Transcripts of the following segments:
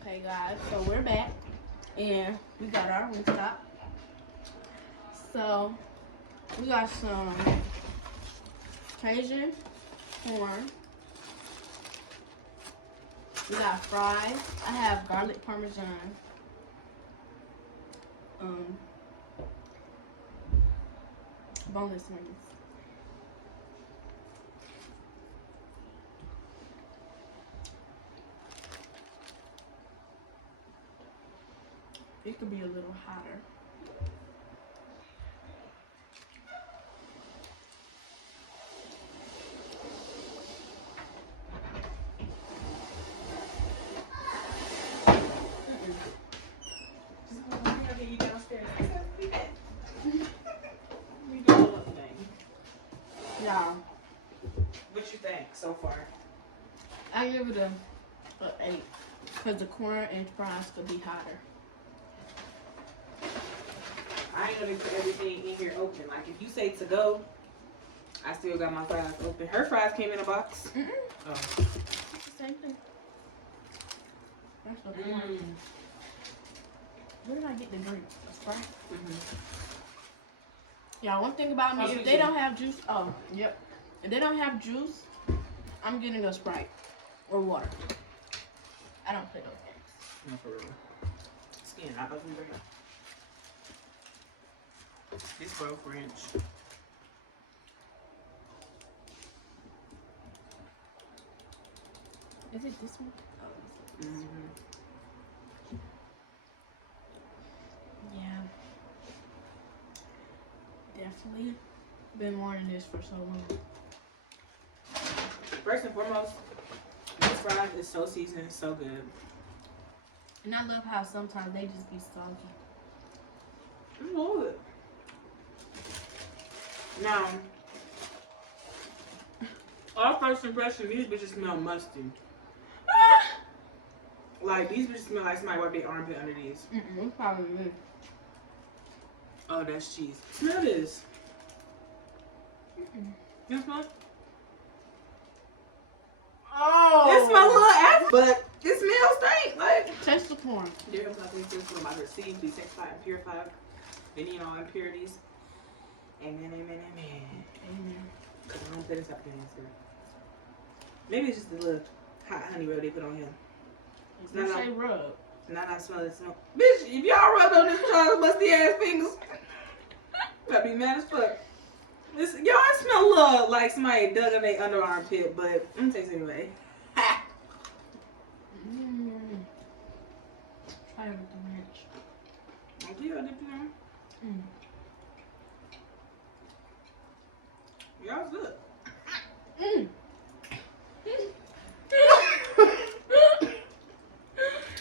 Okay, guys, so we're back and we got our Wingstop. So we got some Cajun corn. We got fries. I have garlic parmesan. Boneless wings. It could be a little hotter. Yeah. What you think so far? I give it a 8 because the corn and fries could be hotter. I ain't gonna put everything in here open. Like if you say to go, I still got my fries open. Her fries came in a box. Mm-mm. Oh. It's the same thing. That's the corn. Where did I get the drink? A Sprite? Yeah, one thing about me, if they don't have juice, yep. If they don't have juice, I'm getting a Sprite or water. I don't play those games. No, for real. Skin, I thought we were here. This bro French. Is it this one? Oh, this one. Yeah. Definitely been wanting this for so long. First and foremost, this fries is so seasoned, so good. And I love how sometimes they just be soggy. I love it. Now, our first impression, these bitches smell musty. Like, these bitches smell like somebody wiped their armpit under these. It's probably me. Oh, that's cheese. Smell this. You smell it? Oh! It smells a little after, but it smells stink. Like, Taste the corn. dear Heavenly Father, we thank you for my received, be sanctified and purified, any and all impurities. Amen, amen, amen. Amen. Because I don't think it's up to answer. Maybe it's just a little hot honey rub they put on him. It's not say rub. Now I smell it. Smell. Bitch, if y'all rubbed on this child musty ass fingers, gotta be mad as fuck. This, y'all, it smell a little like somebody dug in their underarm pit, but I'm gonna taste it anyway. Ha! Try it with the ranch. Okay, I'll dip it in. Y'all, it's good.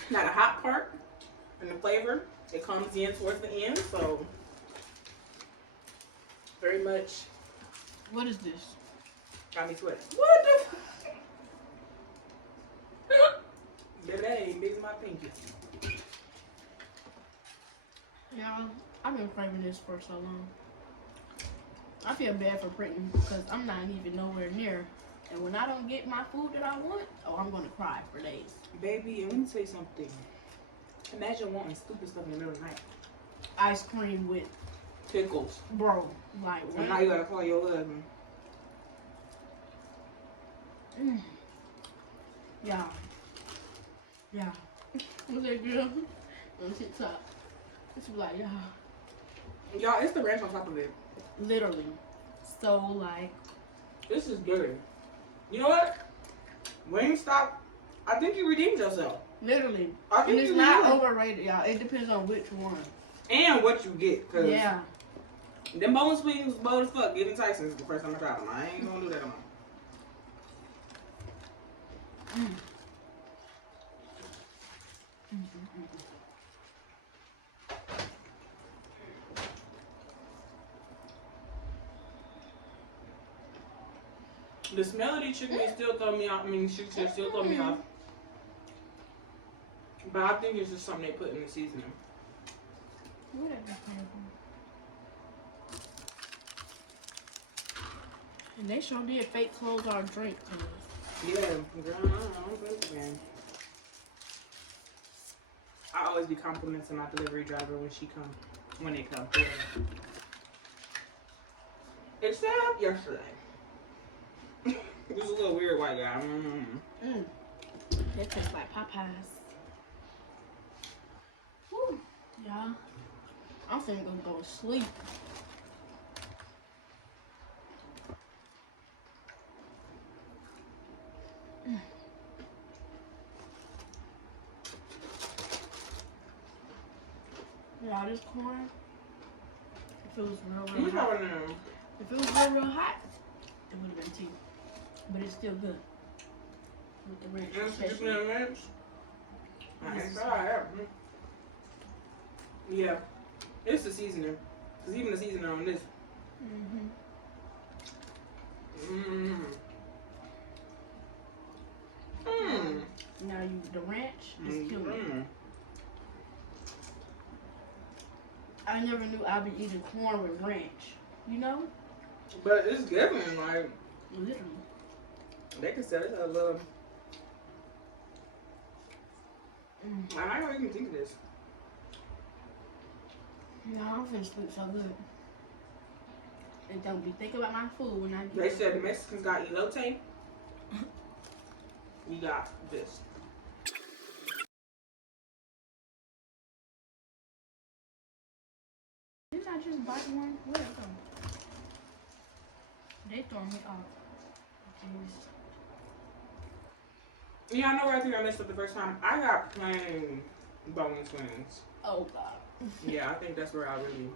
Not a hot part, and the flavor, it comes in towards the end, so very much. What is this? Got me sweating. What the Baby, that ain't big as my pinky. Y'all, I've been craving this for so long. I feel bad for Brittany because I'm not even nowhere near. And when I don't get my food that I want, I'm going to cry for days. Baby, let me tell you something. Imagine wanting stupid stuff in the middle of the night. Ice cream with Pickles. bro. Like, what? And now you gotta call your husband. Yeah. Yeah. Was that good? On TikTok. It's like, yeah. Y'all, it's the ranch on top of it. Literally. So, like. This is good. You know what? Wingstop, I think you redeemed yourself. Literally. I think And it's you not redeemed. overrated, y'all. It depends on which one. And what you get. Cause Yeah. them boneless wings was bold as fuck. Giving Tyson's the first time I tried them. I ain't gonna do that no more. The smell of these chicken wings still throw me off. I mean, chicken still throw me off. But I think it's just something they put in the seasoning. And they sure did fake close our drink. Yeah, girl, I don't think so, man. always be complimenting my delivery driver when they come. Except yesterday. It was a little weird white guy. That tastes like Popeyes. Woo. Y'all, I'm finna go to sleep. Y'all, this corn, if it was real hot, if it was real hot, it would have been tea. But it's still good. With the ranch. Yeah, it's the seasoning. Cause even the seasoning on this. Now the ranch is killing me. I never knew I'd be eating corn with ranch. You know? But it's given, like. Literally. They can sell it a little. I don't even think of this. No, I'm finna sleep so good. And don't be thinking about my food when I get They said the Mexicans got elote. We got this. Didn't I just bite one? Where it go? They throwing me off. Yeah, I know where I think I messed up the first time. I got plain boneless wings. Oh God. Yeah, I think that's where I really.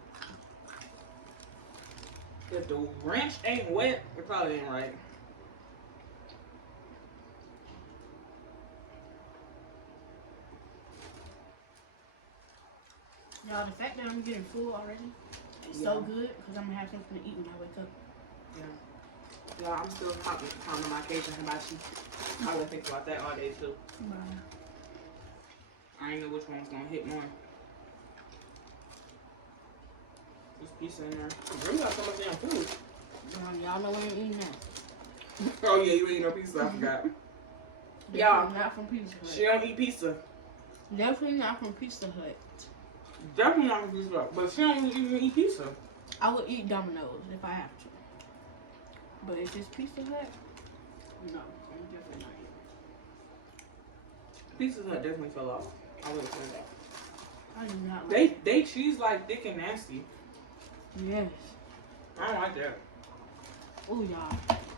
If the ranch ain't wet, it probably ain't right. Y'all, the fact that I'm getting full already is so good because I'm gonna have something to eat when I wake up. Yeah. Yeah, I'm still pounding my Cajun hibachi. I would think about that all day too. I ain't know which one's gonna hit more. This pizza in there. Bring out so much damn food. Y'all know we ain't eating that. Oh yeah, you ain't no pizza. I forgot. Y'all, not from Pizza Hut. She don't eat pizza. Definitely not from Pizza Hut. Definitely not from Pizza Hut. But she don't even eat pizza. I would eat Domino's if I have to. But if it's Pizza Hut, no, I'm definitely not eating. Pizza Hut definitely fell off. I would have said that. I do not like They cheese like thick and nasty. Yes. I don't like that. Oh y'all,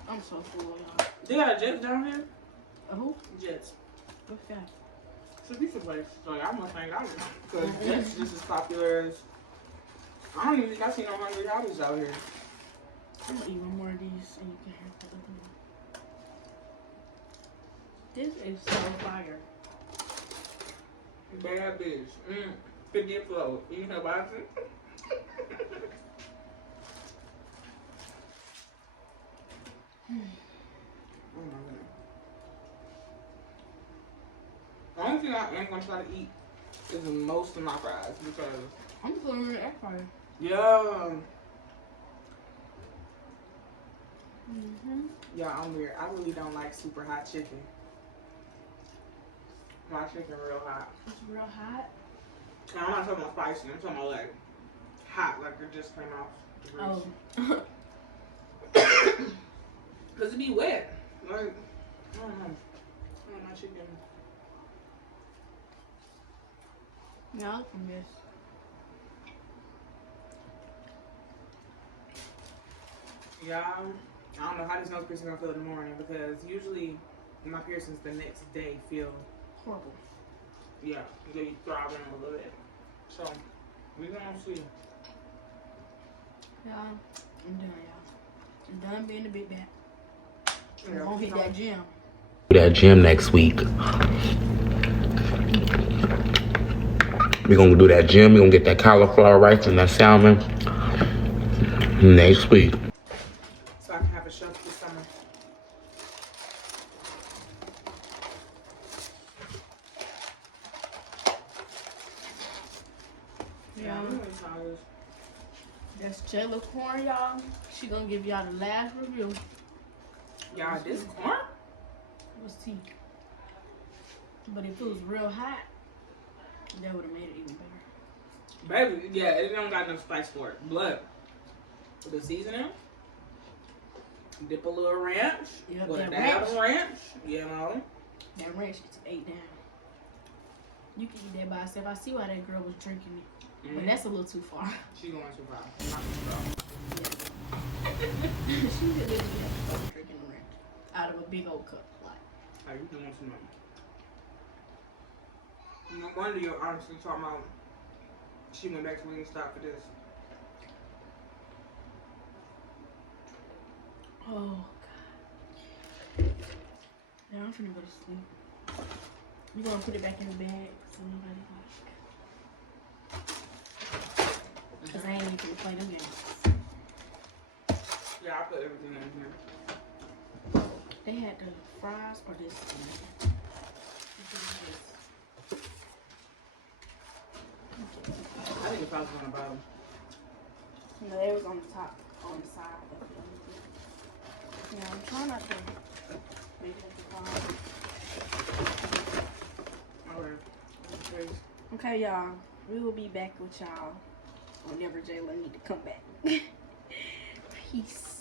I'm so full, y'all. They got a Jets down here? Who? Jets. What's that? It's a pizza place. So I must hang out here. Because Jets just as popular as... I don't even think I see no Hungry Howdies out here. I'm gonna eat one more of these and you can have the other one. This is so fire. Bad bitch. 50 flow. You know about it? Oh my god. The only thing I am gonna try to eat is most of my fries because I'm putting in the air fryer. yeah. Yeah, I'm weird. I really don't like super hot chicken. My chicken real hot. It's real hot. And I'm not talking about spicy. I'm talking about like hot, like it just came off the grease. Oh. Cause it be wet. Like, I don't know. I don't know my chicken. No, I can miss. Yeah, I don't know how this nose piercing gonna feel in the morning because usually my piercings the next day feel Horrible. yeah, they be throbbing a little bit. So we gonna see. Yeah, I'm done, y'all. I'm done being a big bat. Yeah, I'm gonna hit that gym. That gym next week. We're gonna do that gym. We're gonna get that cauliflower rice and that salmon next week. So I can have a chef this summer. Yeah. I'm really tired. That's Jayla corn, y'all. She gonna give y'all the last review. Y'all, this corn? It was tea. But if it was real hot, That would have made it even better. Baby, yeah, it don't got enough spice for it. But with the seasoning, dip a little ranch. Yep, with a that dab ranch. of ranch, you know. That ranch gets 8 down. You can eat that by itself. I see why that girl was drinking it. But that's a little too far. She going too far. Not too far. She could literally have to start drinking the ranch out of a big old cup. Like, How you doing tonight? No wonder you're honestly talking about she went back to Wingstop for this. oh god. Now I'm finna go to sleep. We're gonna put it back in the bag so nobody like. Cause I ain't even gonna play them games. Yeah, I put everything in here. They had the fries or this. I think the fries was on the bottom. No, they was on the top, on the side of it. Yeah, I'm trying not to make it at the bottom. Okay, y'all. We will be back with y'all whenever Jayla need to come back. Peace.